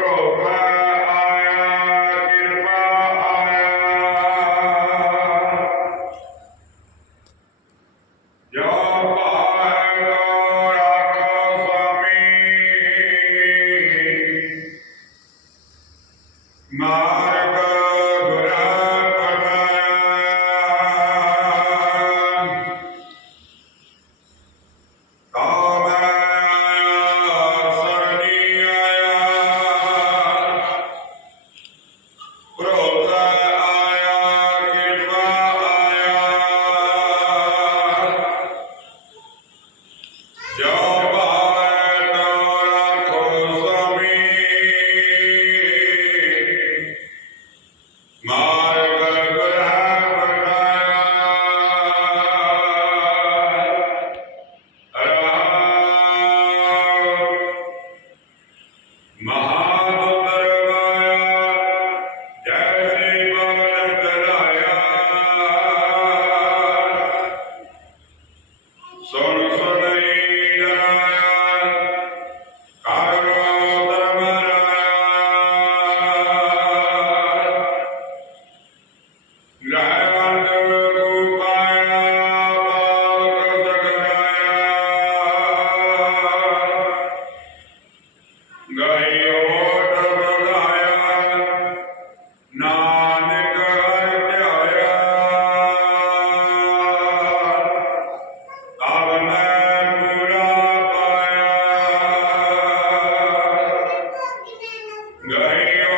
Bro. Gaya